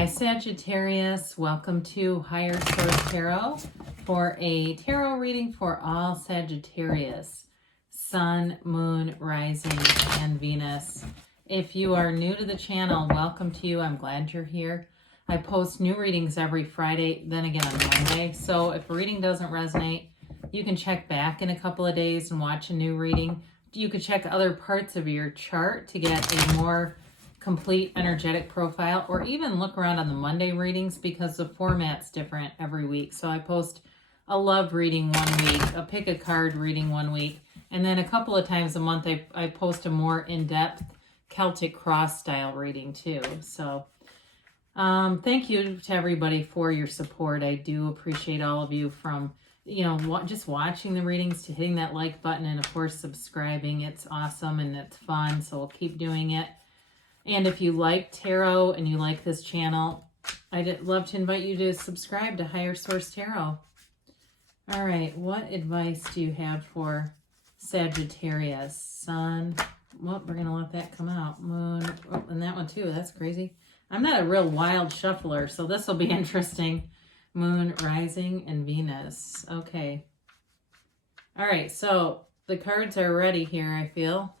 Hi Sagittarius, welcome to Higher Source Tarot for a tarot reading for all Sagittarius, Sun, Moon, Rising, and Venus. If you are new to the channel, welcome to you. I'm glad you're here. I post new readings every Friday, then again on Monday. So if a reading doesn't resonate, you can check back in a couple of days and watch a new reading. You could check other parts of your chart to get a more complete energetic profile, or even look around on the Monday readings because the format's different every week. So I post a love reading one week, a pick a card reading one week, and then a couple of times a month I post a more in-depth Celtic cross style reading too. So thank you to everybody for your support. I do appreciate all of you, from just watching the readings to hitting that like button, and of course subscribing. It's awesome and it's fun, so we'll keep doing it. And if you like tarot and you like this channel, I'd love to invite you to subscribe to Higher Source Tarot. All right, what advice do you have for Sagittarius? Sun, well, we're going to let that come out. Moon, oh, and that one too, that's crazy. I'm not a real wild shuffler, so this will be interesting. Moon, Rising, and Venus. Okay. All right, so the cards are ready here, I feel.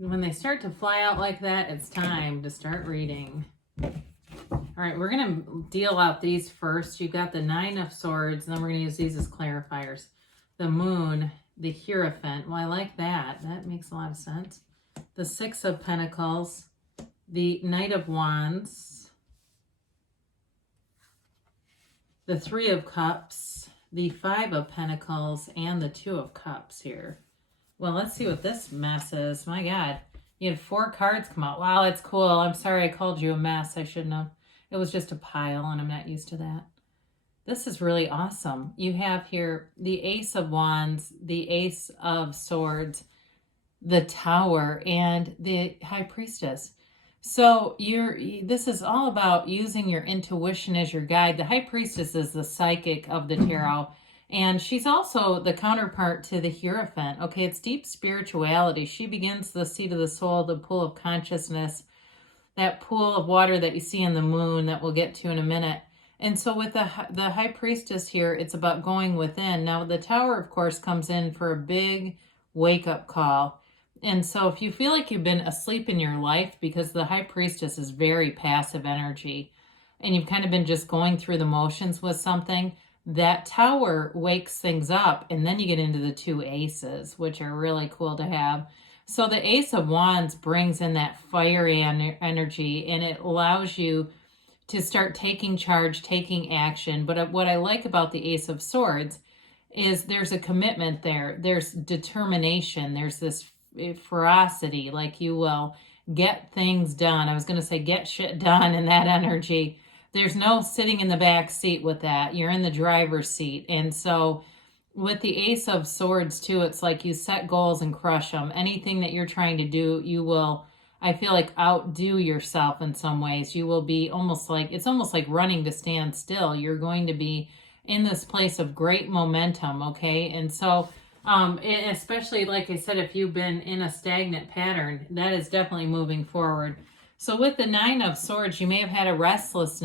When they start to fly out like that, it's time to start reading. All right, we're going to deal out these first. You've got the Nine of Swords, and then we're going to use these as clarifiers. The Moon, the Hierophant. Well, I like that. That makes a lot of sense. The Six of Pentacles, the Knight of Wands, the Three of Cups, the Five of Pentacles, and the Two of Cups here. Well, let's see what this mess is. My God, you had 4 cards come out. Wow, it's cool. I'm sorry I called you a mess. I shouldn't have. It was just a pile, and I'm not used to that. This is really awesome. You have here the Ace of Wands, the Ace of Swords, the Tower, and the High Priestess. So this is all about using your intuition as your guide. The High Priestess is the psychic of the tarot. And she's also the counterpart to the Hierophant. Okay, it's deep spirituality. She begins the seat of the soul, the pool of consciousness, that pool of water that you see in the moon that we'll get to in a minute. And so with the High Priestess here, it's about going within. Now, the Tower, of course, comes in for a big wake-up call. And so if you feel like you've been asleep in your life, because the High Priestess is very passive energy, and you've kind of been just going through the motions with something, that Tower wakes things up, and then you get into the 2 aces, which are really cool to have. So the Ace of Wands brings in that fiery energy, and it allows you to start taking charge, taking action. But what I like about the Ace of Swords is there's a commitment there. There's determination. There's this ferocity, like you will get things done. I was going to say get shit done in that energy. There's no sitting in the back seat with that. You're in the driver's seat. And so with the Ace of Swords too, it's like you set goals and crush them. Anything that you're trying to do, you will, I feel like, outdo yourself in some ways. You will be it's almost like running to stand still. You're going to be in this place of great momentum, okay? And so, especially, like I said, if you've been in a stagnant pattern, that is definitely moving forward. So with the Nine of Swords, you may have had a restless,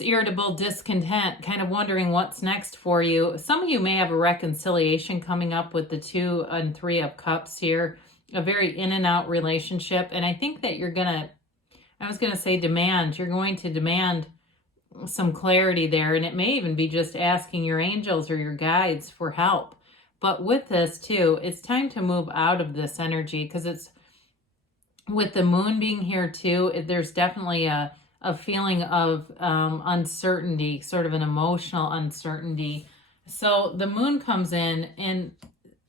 irritable, discontent, kind of wondering what's next for you. Some of you may have a reconciliation coming up with the 2 and 3 of Cups here, a very in and out relationship. And I think that you're going to demand some clarity there. And it may even be just asking your angels or your guides for help. But with this too, it's time to move out of this energy, because it's, with the Moon being here too, there's definitely a feeling of uncertainty, sort of an emotional uncertainty. So the Moon comes in, and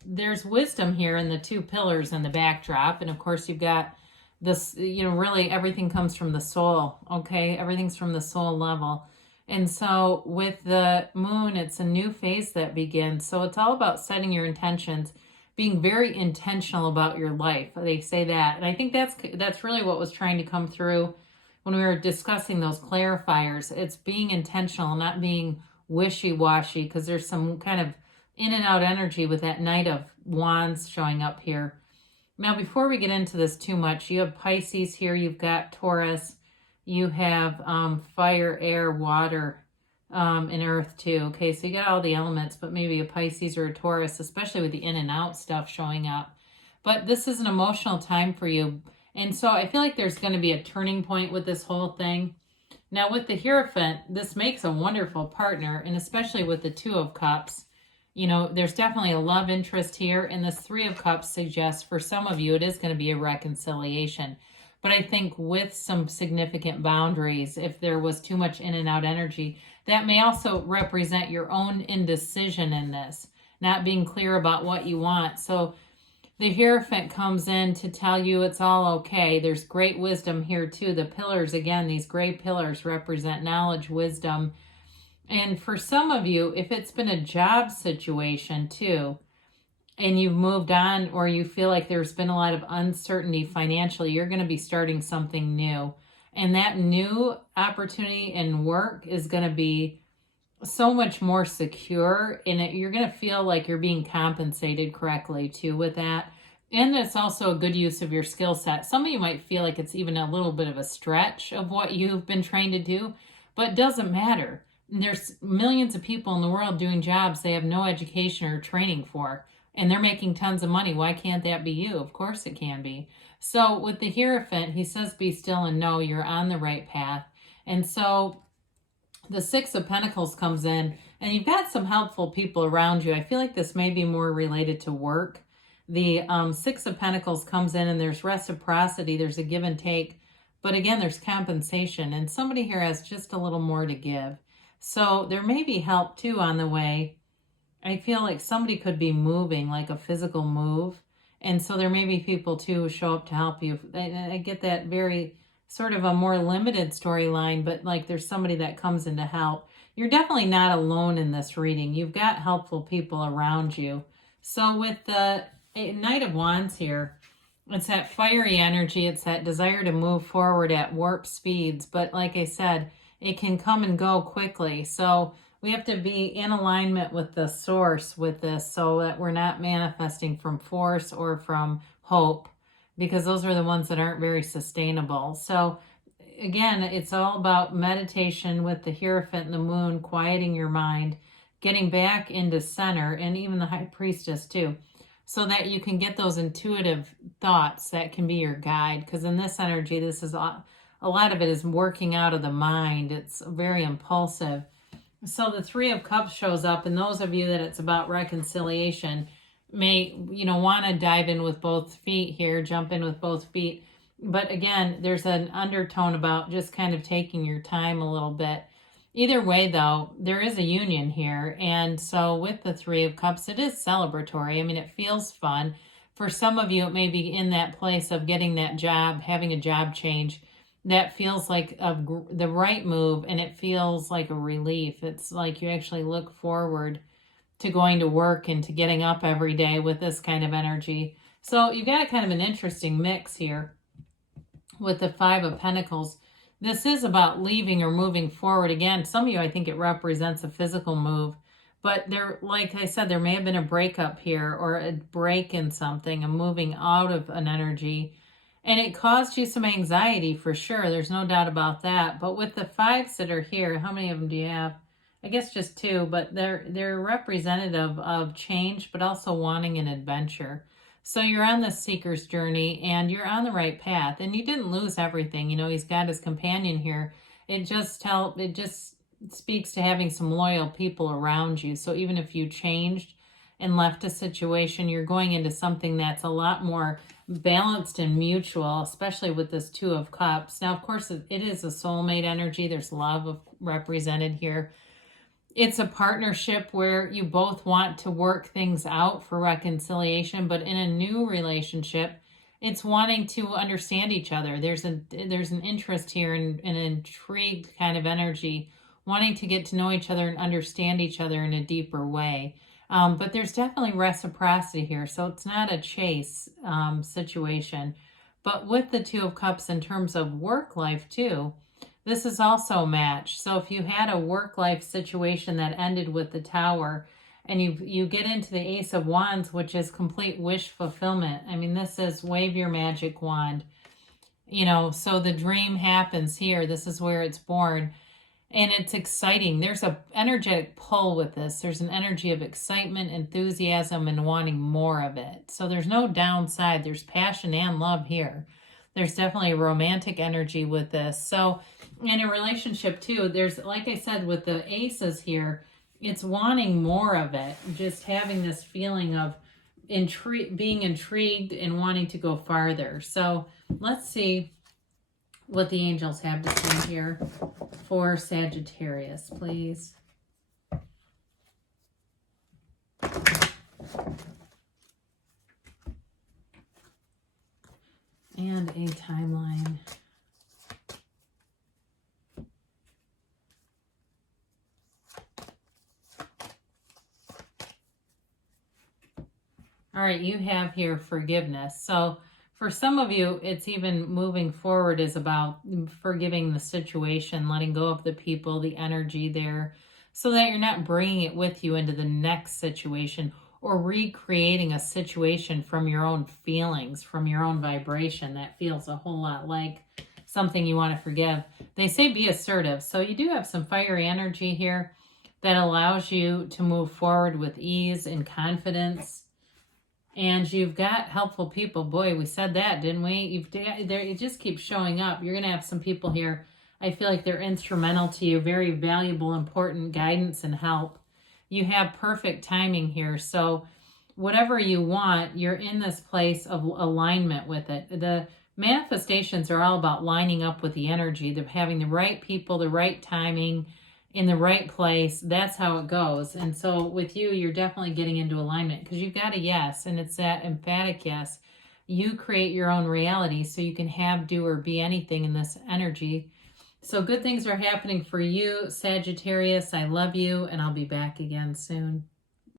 there's wisdom here in the 2 pillars in the backdrop. And of course you've got this, really everything comes from the soul, okay? Everything's from the soul level. And so with the Moon, it's a new phase that begins. So it's all about setting your intentions, being very intentional about your life. They say that. And I think that's really what was trying to come through when we were discussing those clarifiers. It's being intentional, not being wishy-washy, because there's some kind of in and out energy with that Knight of Wands showing up here. Now, before we get into this too much, you have Pisces here, you've got Taurus, you have fire, air, water, and earth too. Okay, so you got all the elements, but maybe a Pisces or a Taurus, especially with the in and out stuff showing up. But this is an emotional time for you. And so I feel like there's going to be a turning point with this whole thing. Now with the Hierophant, this makes a wonderful partner, and especially with the Two of Cups, you know, there's definitely a love interest here, and this Three of Cups suggests for some of you it is going to be a reconciliation. But I think with some significant boundaries, if there was too much in and out energy, that may also represent your own indecision in this, not being clear about what you want. So the Hierophant comes in to tell you it's all okay. There's great wisdom here too. The pillars, again, these gray pillars represent knowledge, wisdom. And for some of you, if it's been a job situation too, and you've moved on, or you feel like there's been a lot of uncertainty financially, you're going to be starting something new. And that new opportunity in work is going to be so much more secure, and you're going to feel like you're being compensated correctly too with that. And it's also a good use of your skill set. Some of you might feel like it's even a little bit of a stretch of what you've been trained to do, but it doesn't matter. There's millions of people in the world doing jobs they have no education or training for, and they're making tons of money. Why can't that be you? Of course it can be. So with the Hierophant, he says be still and know you're on the right path. And so the Six of Pentacles comes in, and you've got some helpful people around you. I feel like this may be more related to work. The Six of Pentacles comes in, and there's reciprocity. There's a give and take. But again, there's compensation. And somebody here has just a little more to give. So there may be help too on the way. I feel like somebody could be moving, like a physical move. And so there may be people too who show up to help you. I get that very sort of a more limited storyline, but like there's somebody that comes in to help. You're definitely not alone in this reading. You've got helpful people around you. So with the Knight of Wands here, it's that fiery energy. It's that desire to move forward at warp speeds. But like I said, it can come and go quickly. So we have to be in alignment with the source with this so that we're not manifesting from force or from hope, because those are the ones that aren't very sustainable. So again, it's all about meditation with the Hierophant and the Moon, quieting your mind, getting back into center, and even the High Priestess too, so that you can get those intuitive thoughts that can be your guide. Because in this energy, this is a lot of it is working out of the mind. It's very impulsive. So the Three of Cups shows up, and those of you that it's about reconciliation may, you know, want to dive in with both feet here, jump in with both feet. But again, there's an undertone about just kind of taking your time a little bit. Either way, though, there is a union here. And so with the Three of Cups, it is celebratory. I mean, it feels fun. For some of you, it may be in that place of getting that job, having a job change. That feels like the right move, and it feels like a relief. It's like you actually look forward to going to work and to getting up every day with this kind of energy. So you've got kind of an interesting mix here with the Five of Pentacles. This is about leaving or moving forward. Again, some of you, I think it represents a physical move. But there, like I said, there may have been a breakup here or a break in something, a moving out of an energy. And it caused you some anxiety for sure. There's no doubt about that. But with the fives that are here, how many of them do you have? I guess just two, but they're representative of change, but also wanting an adventure. So you're on this seeker's journey, and you're on the right path. And you didn't lose everything. You know, he's got his companion here. It just speaks to having some loyal people around you. So even if you changed and left a situation, you're going into something that's a lot more balanced and mutual, especially with this Two of Cups. Now, of course, it is a soulmate energy. There's love represented here. It's a partnership where you both want to work things out for reconciliation, but in a new relationship, it's wanting to understand each other. There's an interest here in an intrigue kind of energy, wanting to get to know each other and understand each other in a deeper way. But there's definitely reciprocity here. So it's not a chase situation. But with the Two of Cups in terms of work life too, this is also a match. So if you had a work life situation that ended with the Tower, And you get into the Ace of Wands, which is complete wish fulfillment. I mean, this is wave your magic wand. You know, so the dream happens here. This is where it's born. And it's exciting. There's an energetic pull with this. There's an energy of excitement, enthusiasm, and wanting more of it. So there's no downside. There's passion and love here. There's definitely a romantic energy with this. So in a relationship too, there's, like I said, with the aces here, it's wanting more of it. Just having this feeling of being intrigued and wanting to go farther. So let's see what the angels have to say here for Sagittarius, please. And a timeline. All right, you have here forgiveness. So for some of you, it's even moving forward is about forgiving the situation, letting go of the people, the energy there, so that you're not bringing it with you into the next situation or recreating a situation from your own feelings, from your own vibration that feels a whole lot like something you want to forgive. They say be assertive. So you do have some fiery energy here that allows you to move forward with ease and confidence. And you've got helpful people. Boy, we said that, didn't we? It just keeps showing up. You're going to have some people here. I feel like they're instrumental to you. Very valuable, important guidance and help. You have perfect timing here. So whatever you want, you're in this place of alignment with it. The manifestations are all about lining up with the energy, of having the right people, the right timing, in the right place. That's how it goes. And so with you, you're definitely getting into alignment because you've got a yes, and it's that emphatic yes. You create your own reality so you can have, do, or be anything in this energy. So good things are happening for you, Sagittarius. I love you, and I'll be back again soon.